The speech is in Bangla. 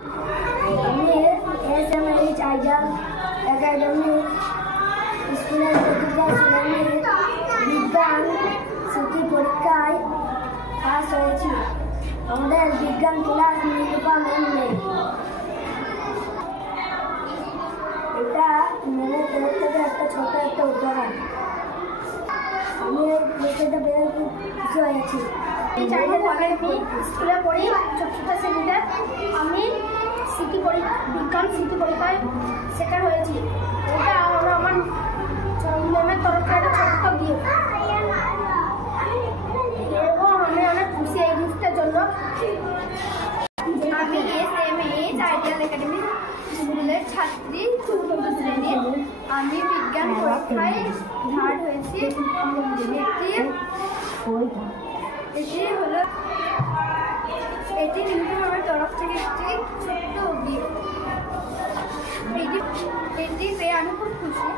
আমি SMH আইডল একাডেমি স্কুলের চতুর্থ শ্রেণীর বিজ্ঞান ছুটি পরীক্ষায় পাস হয়েছি। আমাদের বিজ্ঞান ক্লাস নিরূপা ম্যাম নেই। এটা ম্যামের তরফ থেকে একটা ছোট একটা উপহার। আমি এটা বের খুব খুশি হয়েছি। এই 4 দিন আগে আমি স্কুলে পড়ি চতুর্থ শ্রেণীতে। আমি বিজ্ঞান সিটি পরীক্ষায় সেকেন্ড হয়েছি। এটা হলো আমার ম্যামের তরফ থেকে একটা ছোট্ট গিফট এবং আমি অনেক খুশি এই গিফটের জন্য। আমি SMH আইডল একাডেমি স্কুলের ছাত্রী চতুর্থ শ্রেণীর। আমি বিজ্ঞান পরীক্ষায় থার্ড হয়েছি। এটি কিন্তু আমার তরফ থেকে একটি ছোট্ট গিফট। এটি পেয়ে আমি খুব খুশি।